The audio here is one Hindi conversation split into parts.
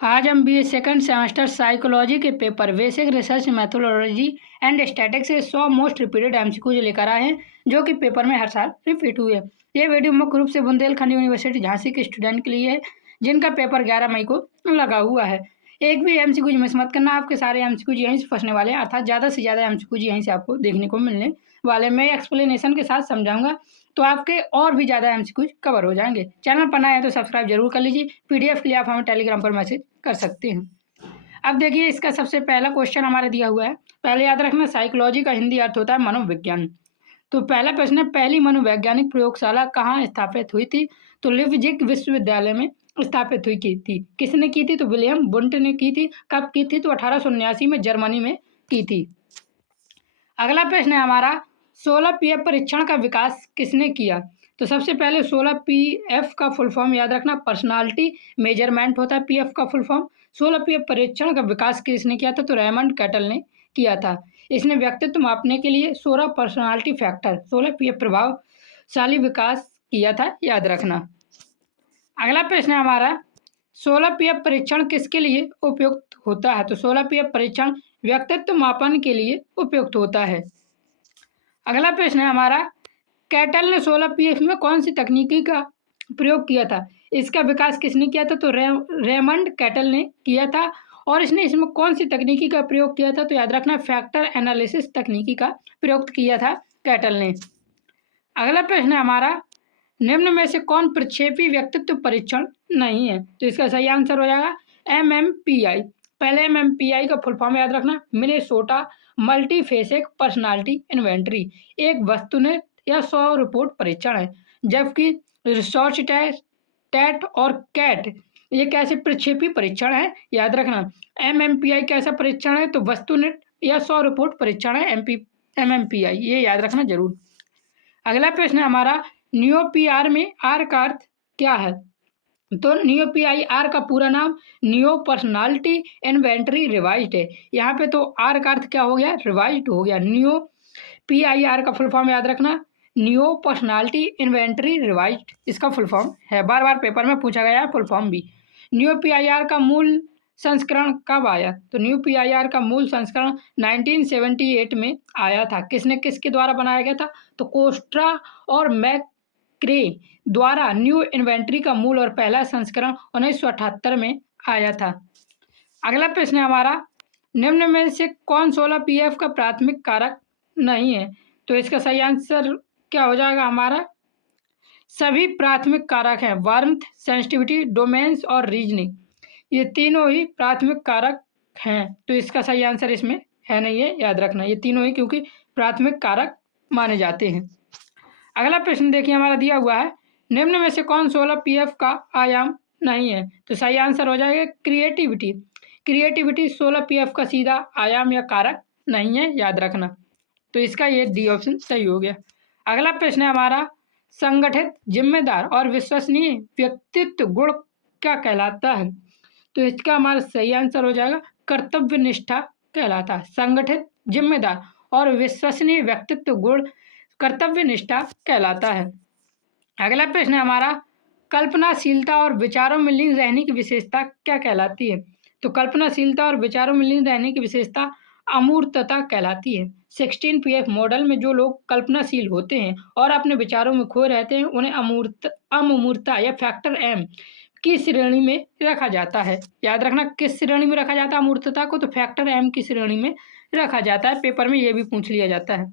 आज हम बीए सेकंड सेमेस्टर साइकोलॉजी के paper basic research methodology and statistics से 100 मोस्ट रिपीटेड एमसीक्यू जो लेकर आए हैं, जो कि पेपर में हर साल रिपीट हुए। ये वीडियो मुख्य रूप से बुंदेलखंड यूनिवर्सिटी झांसी के स्टूडेंट के लिए है, जिनका पेपर 11 मई को लगा हुआ है। एक भी एमसीक्यू मिस मत करना, आपके सारे एमसीक्यू यहीं से फंसने वाले हैं, अर्थात ज़्यादा से ज़्यादा एमसीक्यू यहीं से आपको देखने को मिलने वाले। मैं एक्सप्लेनेशन के साथ समझाऊंगा तो आपके और भी ज़्यादा एमसीक्यू कवर हो जाएंगे। चैनल पर नया है तो सब्सक्राइब जरूर कर लीजिए। पीडीएफ के लिए आप हमें टेलीग्राम पर मैसेज कर सकते हैं। अब देखिए, इसका सबसे पहला क्वेश्चन हमारा दिया हुआ है। पहले याद रखना, साइकोलॉजी का हिंदी अर्थ होता है मनोविज्ञान। तो पहला प्रश्न है, पहली मनोवैज्ञानिक प्रयोगशाला कहाँ स्थापित हुई थी? तो लिप्जिग विश्वविद्यालय में स्थापित हुई की थी। किसने की थी? तो विलियम वुंट ने की थी। कब की थी? तो 1879 में जर्मनी में की थी। अगला प्रश्न है हमारा, 16 पीएफ परीक्षण का विकास किसने किया? तो सबसे पहले 16 पीएफ का फुल फॉर्म याद रखना, पर्सनालिटी मेजरमेंट होता है पीएफ का फुल फॉर्म। 16 पीएफ परीक्षण का विकास किसने किया था? तो रेमंड कैटल ने किया था। इसने व्यक्तित्व मापने के लिए 16 पर्सनालिटी फैक्टर 16 पीएफ प्रभावशाली विकास किया था, याद रखना। अगला प्रश्न है हमारा, 16 पीएफ परीक्षण किसके लिए उपयुक्त होता है? तो 16 पीएफ परीक्षण व्यक्तित्व मापन के लिए उपयुक्त होता है। अगला प्रश्न है हमारा, कैटल ने 16 पीएफ में कौन सी तकनीकी का प्रयोग किया था? इसका विकास किसने किया था? तो रेमंड कैटल ने किया था। और इसने इसमें कौन सी तकनीकी का प्रयोग किया था? तो याद रखना, फैक्टर एनालिसिस तकनीकी का प्रयोग किया था कैटल ने। अगला प्रश्न है हमारा, निम्न में से कौन प्रक्षेपी व्यक्तित्व परीक्षण नहीं है? तो इसका सही आंसर हो जाएगा MMPI। पहले MMPI का फुल फॉर्म याद रखना, मिनेसोटा मल्टीफेसिक पर्सनालिटी इन्वेंटरी। एक वस्तुनिष्ठ या 100 रिपोर्ट परीक्षण है, जबकि रिसर्च टेट और कैट ये कैसे प्रक्षेपी परीक्षण है, याद रखना। MMPI कैसा परीक्षण है? तो वस्तुनिष्ठ या 100 रिपोर्ट परीक्षण है MMPI, ये याद रखना जरूर। अगला प्रश्न है हमारा, नियोपीआर में आर का अर्थ क्या है? तो नियोपीआर का पूरा नाम नियो पर्सनालिटी इन्वेंटरी रिवाइज्ड है। यहाँ पे तो आर का अर्थ क्या हो गया? रिवाइज्ड हो गया। नियो PIR का फुल फॉर्म याद रखना, नियो पर्सनालिटी इन्वेंटरी रिवाइज्ड इसका फुल फॉर्म है। बार बार पेपर में पूछा गया है फुल फॉर्म भी। नियो PIR का मूल संस्करण कब आया? तो न्यू PIR का मूल संस्करण 1978 में आया था। किसने किसके द्वारा बनाया गया था? तो कोस्ट्रा और मैक्रे द्वारा न्यू इन्वेंटरी का मूल और पहला संस्करण 1978 में आया था। अगला प्रश्न है हमारा, निम्न में से कौन 16 पीएफ का प्राथमिक कारक नहीं है? तो इसका सही आंसर क्या हो जाएगा हमारा? सभी प्राथमिक कारक हैं, वार्मथ, सेंसिटिविटी, डोमेन्स और रीजनिंग, ये तीनों ही प्राथमिक कारक हैं। तो इसका सही आंसर इसमें है नहीं है, याद रखना, ये तीनों ही क्योंकि प्राथमिक कारक माने जाते हैं। अगला प्रश्न देखिए हमारा दिया हुआ है, निम्न में से कौन 16 पीएफ का आयाम नहीं है? तो सही आंसर हो जाएगा क्रिएटिविटी। क्रिएटिविटी 16 पीएफ का सीधा आयाम या कारक नहीं है, याद रखना। तो इसका ये डी ऑप्शन सही हो गया। अगला प्रश्न है हमारा, संगठित, जिम्मेदार और विश्वसनीय व्यक्तित्व गुण क्या कहलाता है? तो इसका हमारा सही आंसर हो जाएगा कर्तव्य निष्ठा कहलाता है। संगठित, जिम्मेदार और विश्वसनीय व्यक्तित्व गुण कर्तव्य निष्ठा कहलाता है। अगला प्रश्न है हमारा, कल्पनाशीलता और विचारों में लीन रहने की विशेषता क्या कहलाती है? तो कल्पनाशीलता और विचारों में लीन रहने की विशेषता अमूर्तता कहलाती है। 16 पीएफ मॉडल में जो लोग कल्पनाशील होते हैं और अपने विचारों में खोए रहते हैं, उन्हें अमूर्तता या फैक्टर M की श्रेणी में रखा जाता है। याद रखना, किस श्रेणी में रखा जाता है अमूर्तता को? तो फैक्टर M की श्रेणी में रखा जाता है। पेपर में ये भी पूछ लिया जाता है।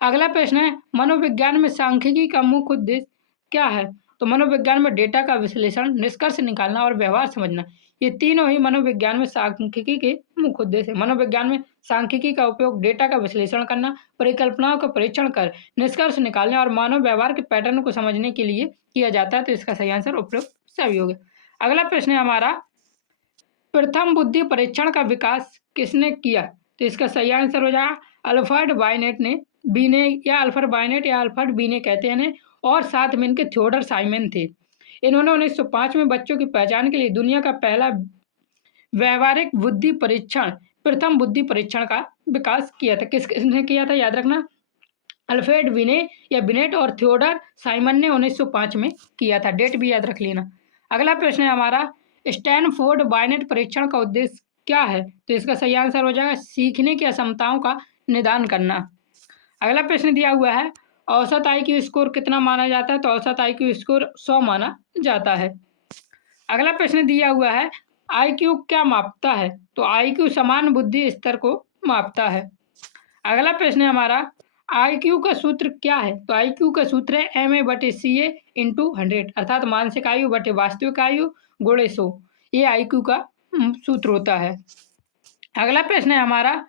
अगला प्रश्न है, मनोविज्ञान में सांख्यिकी का मुख्य उद्देश्य क्या है? तो मनोविज्ञान में डेटा का विश्लेषण, निष्कर्ष निकालना और व्यवहार समझना, ये तीनों ही मनोविज्ञान में सांख्यिकी के मुख्य उद्देश्य है। मनोविज्ञान में सांख्यिकी का उपयोग डेटा का विश्लेषण करना, परिकल्पनाओं का परीक्षण कर निष्कर्ष निकालने और मानव व्यवहार के पैटर्न को समझने के लिए किया जाता है। तो इसका सही आंसर उपयुक्त सभी हो गया। अगला प्रश्न है हमारा, प्रथम बुद्धि परीक्षण का विकास किसने किया? तो इसका सही आंसर हो जाएगा अल्फ्रेड बाइनेट ने। बीने या अल्फ्रेड बाइनेट या अल्फ्रेड बीने कहते हैं, और साथ में इनके थियोडर साइमन थे। इन्होंने 1905 में बच्चों की पहचान के लिए दुनिया का पहला व्यवहारिक बुद्धि परीक्षण, प्रथम बुद्धि परीक्षण का विकास किया था। किसने किया था? याद रखना, अल्फ्रेड बिने या बिनेट और थियोडर साइमन ने 1905 में किया था। डेट भी याद रख लेना। अगला प्रश्न है हमारा, स्टैनफोर्ड बायनेट परीक्षण का उद्देश्य क्या है? तो इसका सही आंसर हो जाएगा सीखने की अक्षमताओं का निदान करना। अगला प्रश्न दिया हुआ है, औसत आईक्यू स्कोर कितना माना जाता है? तो औसत आईक्यू स्कोर 100 माना जाता है। अगला प्रश्न दिया हुआ है, आईक्यू क्या मापता है? तो आईक्यू समान बुद्धि स्तर को मापता है। अगला प्रश्न है हमारा, आईक्यू का सूत्र क्या है? तो आईक्यू का सूत्र है MA/CA × 100, अर्थात मानसिक आयु बटे वास्तविक आयु गुणे 100। ये आईक्यू का सूत्र होता है। अगला प्रश्न है हमारा,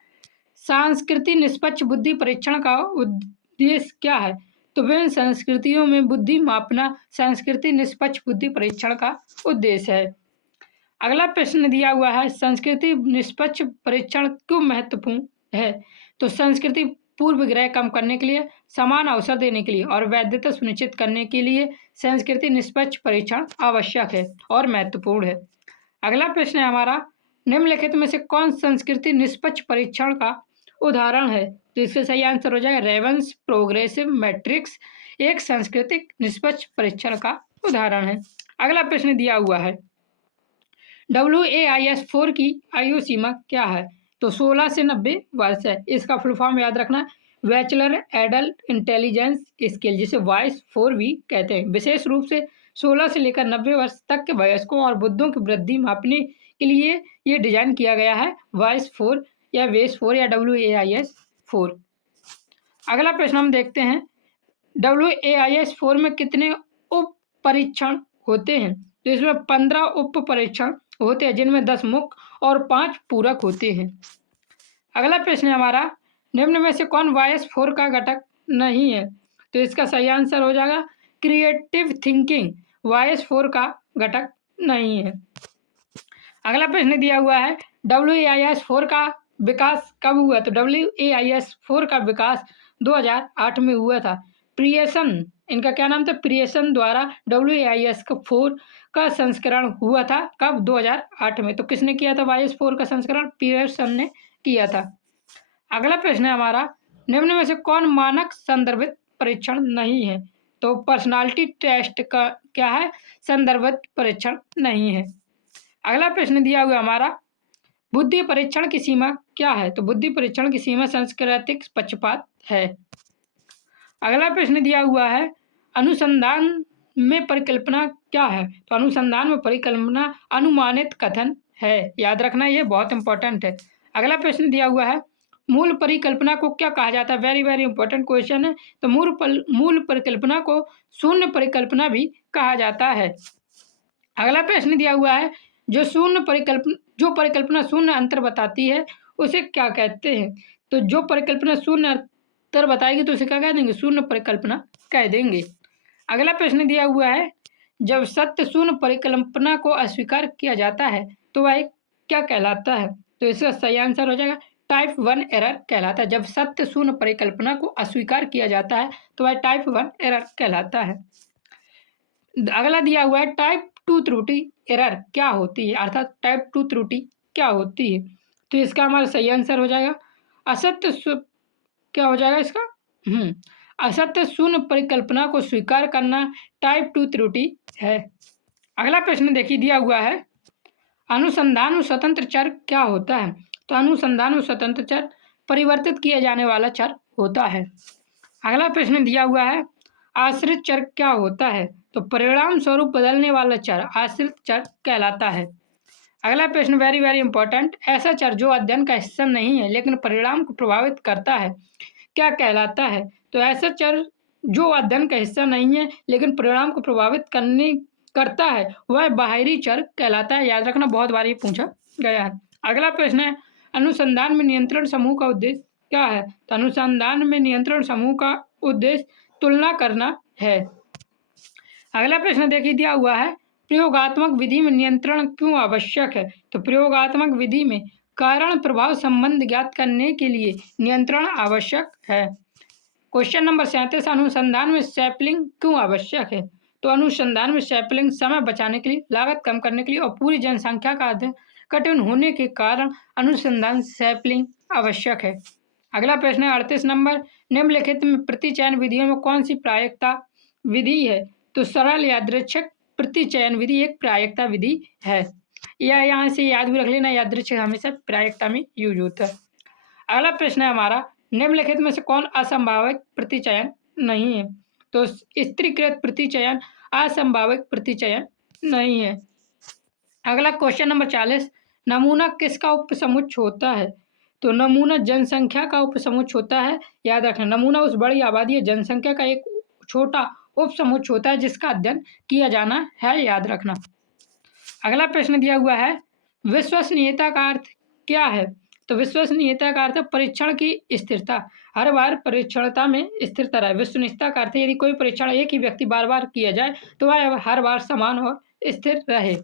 सांस्कृतिक निष्पक्ष बुद्धि परीक्षण का उद्देश्य क्या है? तो विभिन्न संस्कृतियों में बुद्धि मापना सांस्कृतिक निष्पक्ष बुद्धि परीक्षण का उद्देश्य है। अगला प्रश्न दिया हुआ है, संस्कृति निष्पक्ष परीक्षण क्यों महत्वपूर्ण है? तो संस्कृति पूर्वग्रह कम करने के लिए, समान अवसर देने के लिए और वैधता सुनिश्चित करने के लिए संस्कृति निष्पक्ष परीक्षण आवश्यक है और महत्वपूर्ण है। अगला प्रश्न है हमारा, निम्नलिखित में से कौन संस्कृति निष्पक्ष परीक्षण का उदाहरण है? तो इसका सही आंसर हो जाएगा रेवंस प्रोग्रेसिव मैट्रिक्स एक सांस्कृतिक निष्पक्ष परीक्षण का उदाहरण है। अगला प्रश्न दिया हुआ है, WAIS-4 की आयु सीमा क्या है? तो 16 से 90 वर्ष है। इसका फुल फॉर्म याद रखना, बैचलर एडल्ट इंटेलिजेंस स्केल, जिसे WAIS-4 भी कहते हैं। विशेष रूप से 16 से लेकर 90 वर्ष तक के वयस्कों और बुद्धों की वृद्धि मापने के लिए ये डिजाइन किया गया है, WAIS-4 या WAIS-4 या WAIS-4। अगला प्रश्न हम देखते हैं, WAIS-4 में कितने उप परीक्षण होते हैं? तो इसमें 15 उप परीक्षण होते हैं, जिनमें 10 मुख्य और 5 पूरक होते हैं। अगला प्रश्न है हमारा, निम्न में से कौन WAIS-4 का घटक नहीं है? तो इसका सही आंसर हो जाएगा क्रिएटिव थिंकिंग WAIS-4 का घटक नहीं है। अगला प्रश्न दिया हुआ है, WAIS-4 का विकास कब हुआ? तो WAIS-4 का विकास 2008 में हुआ था। प्रियसन, इनका क्या नाम था? प्रियसन द्वारा WAIS-4 का संस्करण हुआ था कब? 2008 में। तो किसने किया था WAIS-4 का संस्करण? पियर्सन ने किया था। अगला प्रश्न है हमारा, निम्न में से कौन मानक संदर्भित परीक्षण नहीं है? तो पर्सनालिटी टेस्ट का क्या है? संदर्भित परीक्षण नहीं है। अगला प्रश्न दिया हुआ हमारा, बुद्धि परीक्षण की सीमा क्या है? तो बुद्धि परीक्षण की सीमा सांस्कृतिक पक्षपात है। अगला प्रश्न दिया हुआ है, अनुसंधान में परिकल्पना क्या है? तो अनुसंधान में परिकल्पना अनुमानित कथन है, याद रखना, ये बहुत इंपॉर्टेंट है। अगला प्रश्न दिया हुआ है, मूल परिकल्पना को क्या कहा जाता है? वेरी वेरी इंपॉर्टेंट क्वेश्चन है। तो मूल परिकल्पना को शून्य परिकल्पना भी कहा जाता है। अगला प्रश्न दिया हुआ है, जो परिकल्पना शून्य अंतर बताती है उसे क्या कहते हैं? तो जो परिकल्पना शून्य अंतर बताएगी तो उसे क्या कह देंगे? शून्य परिकल्पना कह देंगे। अगला प्रश्न दिया हुआ है, जब सत्य शून्य परिकल्पना को अस्वीकार किया जाता है तो वह क्या कहलाता है? तो इसका सही आंसर हो जाएगा टाइप 1 एरर कहलाता है। जब सत्य शून्य परिकल्पना को अस्वीकार किया जाता है तो वह टाइप 1 एरर कहलाता है। अगला दिया हुआ है, टाइप 2 त्रुटि एरर क्या होती है? अर्थात टाइप 2 त्रुटि क्या होती है? तो इसका हमारा सही आंसर हो जाएगा क्या हो जाएगा इसका? असत्य शून्य परिकल्पना को स्वीकार करना टाइप 2 त्रुटि है। अगला प्रश्न देखिए दिया हुआ है, अनुसंधान में स्वतंत्र चर क्या होता है? तो अनुसंधान में स्वतंत्र चर परिवर्तित किया जाने वाला चर होता है। अगला प्रश्न दिया हुआ है, आश्रित चर क्या होता है? तो परिणाम स्वरूप बदलने वाला चर आश्रित चर कहलाता है। अगला प्रश्न वेरी वेरी इंपॉर्टेंट, ऐसा चर जो अध्ययन का हिस्सा नहीं है लेकिन परिणाम को प्रभावित करता है क्या कहलाता है? तो ऐसा चर जो अध्ययन का हिस्सा नहीं है लेकिन परिणाम को प्रभावित करता है वह बाहरी चर कहलाता है। याद रखना, बहुत बार ये पूछा गया है। अगला प्रश्न है, अनुसंधान में नियंत्रण समूह का उद्देश्य क्या है? तो अनुसंधान में नियंत्रण समूह का उद्देश्य तुलना करना है। अगला प्रश्न देखिए दिया हुआ है, प्रयोगात्मक विधि में नियंत्रण क्यों आवश्यक है? तो प्रयोगात्मक विधि में कारण प्रभाव संबंध ज्ञात करने के लिए नियंत्रण आवश्यक है। क्वेश्चन नंबर 37, अनुसंधान में सैंपलिंग क्यों आवश्यक है? तो अनुसंधान में सैंपलिंग समय बचाने के लिए, लागत कम करने के लिए और पूरी जनसंख्या का अध्ययन कठिन होने के कारण अनुसंधान सैंपलिंग आवश्यक है। अगला प्रश्न है 38 नंबर, निम्नलिखित में प्रतिचयन विधियों में कौन सी प्रायिकता विधि है? तो सरल यादृच्छिक प्रतिचयन विधि एक प्रायिकता विधि है। या यहाँ से याद भी रख लेना, यादृच्छिक हमेशा प्रायिकता में यूज होता है। अगला प्रश्न है हमारा, निम्नलिखित में से कौन असंभाविक प्रतिचयन नहीं है? तो स्त्रीकृत प्रतिचयन असंभाविक प्रतिचयन नहीं है। अगला क्वेश्चन नंबर 40, नमूना किसका उपसमुच्चय होता है? तो नमूना जनसंख्या का उपसमुच्चय होता है। याद रखना, नमूना उस बड़ी आबादी या जनसंख्या का एक छोटा उपसमुच्चय होता है जिसका अध्ययन किया जाना है, याद रखना। अगला प्रश्न दिया हुआ है, विश्वसनीयता का अर्थ क्या है? तो विश्वसनीयता का अर्थ है परीक्षण की स्थिरता, हर बार परीक्षणता में स्थिरता रहे। विश्वसनीयता का अर्थ है यदि कोई परीक्षण एक ही व्यक्ति बार बार किया जाए तो वह हर बार समान और स्थिर रहे।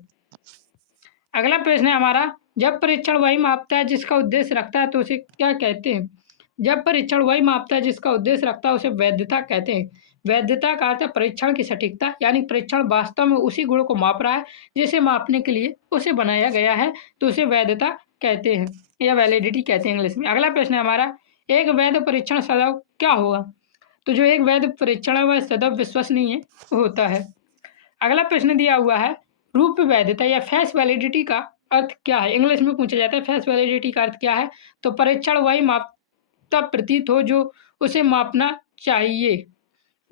अगला प्रश्न है हमारा, जब परीक्षण वही मापता है जिसका उद्देश्य रखता है तो उसे क्या कहते हैं? जब परीक्षण वही मापता है जिसका उद्देश्य रखता है उसे वैधता कहते हैं। वैधता का अर्थ है परीक्षण की सटीकता, यानी परीक्षण वास्तव में उसी गुण को माप रहा है जिसे मापने के लिए उसे बनाया गया है, तो उसे वैधता कहते हैं या वैलिडिटी कहते हैं इंग्लिश में। अगला प्रश्न है हमारा, एक वैध परीक्षण सदैव क्या होगा? तो जो एक वैध परीक्षण है वह सदैव विश्वसनीय होता है। अगला प्रश्न दिया हुआ है, रूप वैधता या फेस वैलिडिटी का अर्थ क्या है? इंग्लिश में पूछा जाता है फेस वैलिडिटी का अर्थ क्या है? तो परीक्षण वही मापता प्रतीत हो जो उसे मापना चाहिए,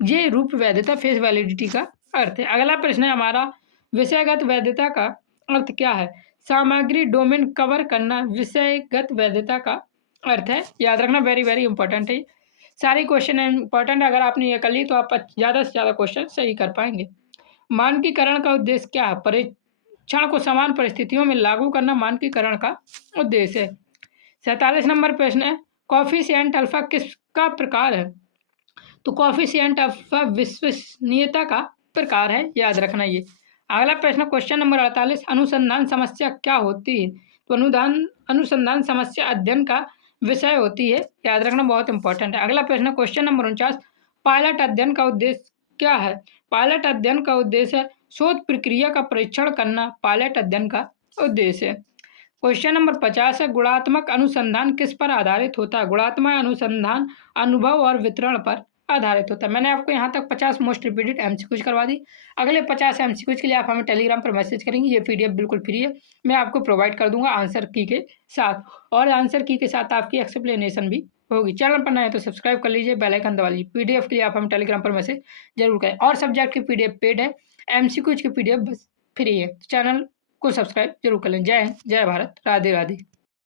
ये रूप वैधता फेस वैलिडिटी का अर्थ है। अगला प्रश्न है हमारा, विषयगत वैधता का अर्थ क्या है? सामग्री डोमेन कवर करना विषयगत वैधता का अर्थ है, याद रखना, वेरी वेरी इंपॉर्टेंट है। सारी क्वेश्चन इंपॉर्टेंट है, अगर आपने ये कर ली तो आप ज़्यादा से ज़्यादा क्वेश्चन सही कर पाएंगे। मानकीकरण का उद्देश्य क्या है? परीक्षण को समान परिस्थितियों में लागू करना मानकीकरण का उद्देश्य है। 47 नंबर प्रश्न है, कोएफिशिएंट अल्फा किसका प्रकार है? तो कोएफिशिएंट अल्फा विश्वसनीयता का प्रकार है, याद रखना ये। अगला प्रश्न क्वेश्चन नंबर 48, अनुसंधान समस्या क्या होती है? तो अनुसंधान समस्या अध्ययन का विषय होती है, याद रखना, बहुत इंपॉर्टेंट है। अगला प्रश्न क्वेश्चन नंबर 49, पायलट अध्ययन का उद्देश्य क्या है? पायलट अध्ययन का उद्देश्य है शोध प्रक्रिया का परीक्षण करना, पायलट अध्ययन का उद्देश्य है। क्वेश्चन नंबर 50 है, गुणात्मक अनुसंधान किस पर आधारित होता है? गुणात्मक अनुसंधान अनुभव और वितरण पर आधारित होता है। मैंने आपको यहाँ तक 50 मोस्ट रिपीटेड एमसीक्यूज करवा दी। अगले 50 एमसीक्यूज के लिए आप हमें टेलीग्राम पर मैसेज करेंगे, ये पीडीएफ बिल्कुल फ्री है, मैं आपको प्रोवाइड कर दूंगा आंसर की के साथ, और आंसर की के साथ आपकी एक्सप्लेनेशन भी होगी। चैनल पर नए हैं तो सब्सक्राइब कर लीजिए, बेल आइकन दबा लीजिए। पीडीएफ के लिए आप हमें टेलीग्राम पर मैसेज जरूर करें, और सब्जेक्ट की पीडीएफ पेड है, एमसीक्यूज की पीडीएफ बस फ्री है। चैनल को सब्सक्राइब जरूर कर लें। जय हिंद, जय भारत, राधे राधे।